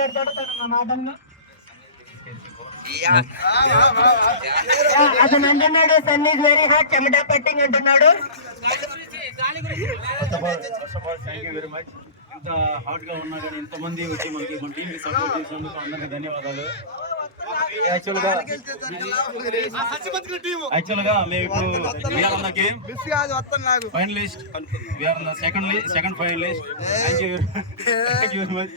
మాట్లాడతాడు తన మాటను. అతను అంటున్నాడు సన్ ఈజ్ వెరీ హాట్, చెమటా పట్టింగ్ అంటున్నాడు. ఇంత హాట్ గా ఉన్నా కానీ ఇంతమంది వచ్చి మనకి మన టీం కి సపోర్ట్ చేసినందుకు అందరికీ ధన్యవాదాలు. యాక్చువల్ గా మేము ఇప్పుడు we're on the game finalist, we're on the second finalist. Thank you very much.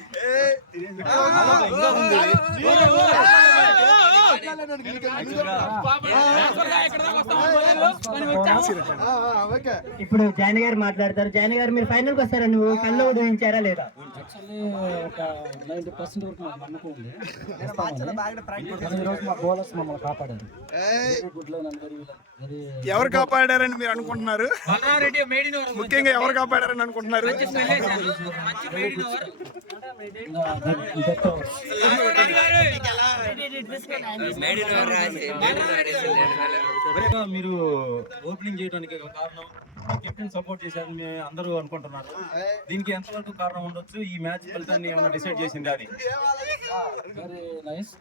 ఇప్పుడు జాని గారు మాట్లాడతారు. జాని గారు, మీరు ఫైనల్ కి వస్తారని కళ్ళు ఊహించారా లేదా? ఒక 90% వరకు నాకు నమ్మకం ఉంది. ఈరోజు మా బౌలర్స్ మమ్మల్ని కాపాడారు. ఎవరు కాపాడారని మీరు అనుకుంటున్నారు? ముఖ్యంగా ఎవరు కాపాడారని అనుకుంటున్నారు? మీరు ఓపెనింగ్ చేయడానికి కారణం కెప్టెన్ సపోర్ట్ చేశారు అందరూ అనుకుంటున్నారు. దీనికి ఎంతవరకు కారణం ఉండొచ్చు? ఈ మ్యాచ్ ఫలితాన్ని ఏమైనా డిసైడ్ చేసింది అది? Very nice.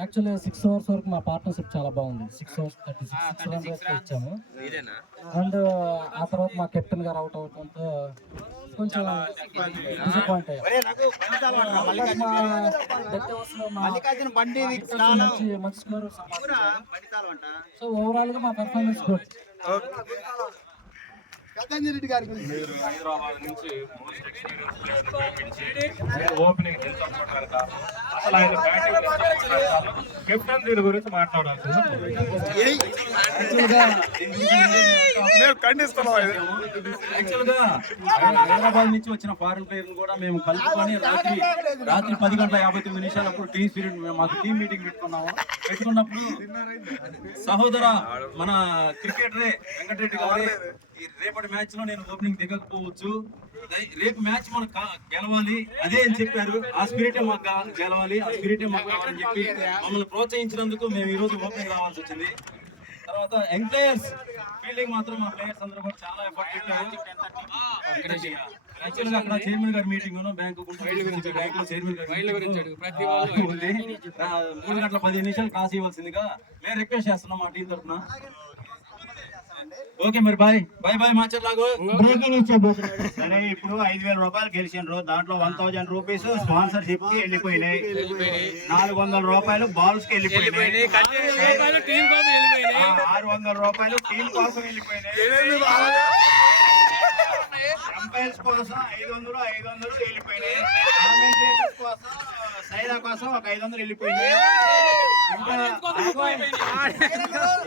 యాక్చువల్లీ 6 అవర్స్ వరకు మా పార్ట్నర్షిప్ చాలా బాగుంది. 6 అవర్స్ 36 రన్స్ ఇచ్చాము. అండ్ ఆ తర్వాత మా కెప్టెన్ గారు అవుట్ అవడంతో కొంచెం డిసప్పాయింట్ అయ్యాం. మంచి స్కోర్. సో ఓవరాల్ గా మా పర్ఫార్మెన్స్ గుడ్. హైదరాబాద్ నుంచి మోస్ట్ ఎక్స్పీరియన్స్ ఓపెనింగ్ అసలు ఆయన బ్యాటింగ్ కెప్టెన్ దీని గురించి మాట్లాడాల్సింది. హైదరాబాద్ నుంచి వచ్చిన ఫారెన్ ప్లేయర్ కూడా మేము కలుపుకొని రాత్రి 10:59 అప్పుడు టీమ్ స్పిరిట్ మాకు టీమ్ మీటింగ్ పెట్టుకున్నప్పుడు సహోదర మన క్రికెటరే వెంకటరెడ్డి గారు రేపటి మ్యాచ్ లో నేను ఓపెనింగ్ దిగకపోవచ్చు, రేపు మ్యాచ్ మనం గెలవాలి అదే అని చెప్పారు. ఆ స్పిరిటే మాకు గెలవాలి, ఆ స్పిరిటే మాకు కావాలని చెప్పి మమ్మల్ని ప్రోత్సహించినందుకు మేము ఈ రోజు ఓపెనింగ్ రావాల్సి వచ్చింది. తర్వాత యంగ్ ప్లేయర్స్ ఫీల్డింగ్ మాత్రం మా ప్లేయర్స్ అందరూ కూడా చాలా ఎఫర్ట్ పెట్టారు. యాక్చువల్గా అక్కడ చైర్మన్ గారి మీటింగ్ బ్యాంకు బ్యాంక్ లో చైర్మన్ గారు 3:15 కాస్ ఇవ్వాల్సిందిగా మేము రిక్వెస్ట్ చేస్తున్నాం మా టీం తరఫున. ఓకే మరి బాయ్ బాయ్ బాయ్ మాచర్లాగు. సరే, ఇప్పుడు 5,000 రూపాయలు గెలిచిండ్రు. దాంట్లో 1,000 రూపీస్ స్పాన్సర్షిప్ కి వెళ్ళిపోయినాయి, 400 రూపాయలు బాల్స్ కి వెళ్ళిపోయినాయి, 600 రూపాయలు టీం కోసం వెళ్ళిపోయినాయి, ఎంపైర్స్ కోసం 500 వెళ్ళిపోయినాయి, కామెంటేటర్స్ కోసం సైరా కోసం ఒక 500 వెళ్ళిపోయినాయి,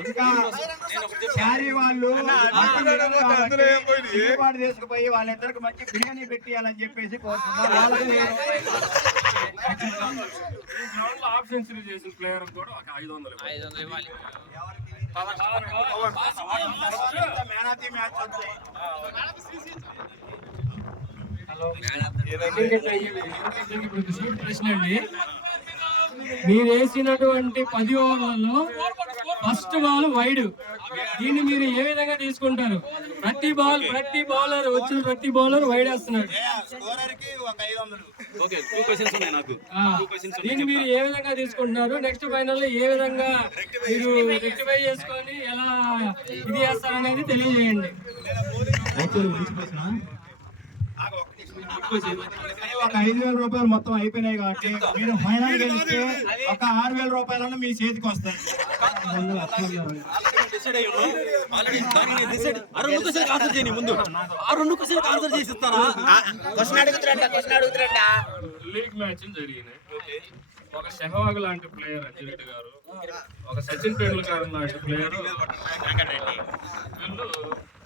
ఇంకా శారీ వాళ్ళు ఏర్పాటు చేసుకుపోయి వాళ్ళిద్దరికి మంచి బిర్యానీ పెట్టియాలని చెప్పేసి కోరుతున్నాం. హాఫ్ సెంచరీ చేసిన ప్లేయర్ కూడా ఒక 500 ఇవ్వాలి. ప్రశ్న అండి, మీరు వేసినటువంటి 10 ఓవర్లలో ఫస్ట్ బాల్ వైడ్, దీన్ని మీరు ఏ విధంగా తీసుకుంటారు? ప్రతి బౌలర్ వచ్చిన ప్రతి బౌలర్ వైడ్ వేస్తున్నాడు. దీన్ని మీరు ఏ విధంగా తీసుకుంటున్నారు? నెక్స్ట్ ఫైనల్ లో ఏ విధంగా మీరు రెక్టిఫై చేసుకొని ఎలా ఇది చేస్తారనేది తెలియజేయండి. ఒక 5,000 రూపాయలు మొత్తం అయిపోయినాయి కాబట్టి మీరు ఫైనల్ గెలిస్తే ఒక 6,000 రూపాయలను మీ చేతికి వస్తాయి. లీగ్ మ్యాచ్లు జరిగినాయి. ఒక సెహవాగ్ లాంటి ప్లేయర్ అజిరెడ్డి గారు, ఒక సచిన్ టెండూల్కర్ లాంటి ప్లేయర్ వెంకటరెడ్డి, వీళ్ళు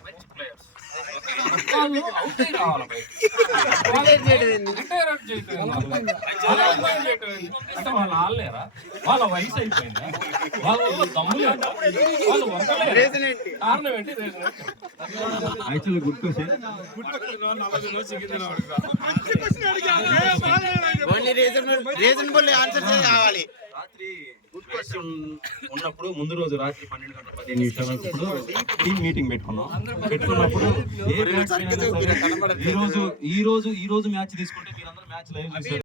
మంచి ప్లేయర్స్. వాళ్ళు అవుట్ కావాలి అంటే వాళ్ళు ఆడలేరా? వాళ్ళ వయసు అయిపోయిందా? వాళ్ళు దమ్ములు వాళ్ళు కారణం ఏంటి? Actually good question. రాత్రి ఉన్నప్పుడు ముందు రోజు రాత్రి 12:15 టీం మీటింగ్ పెట్టుకున్నప్పుడు ఈ రోజు మ్యాచ్ తీసుకుంటే మీరందరూ మ్యాచ్ లైవ్ చూసారు.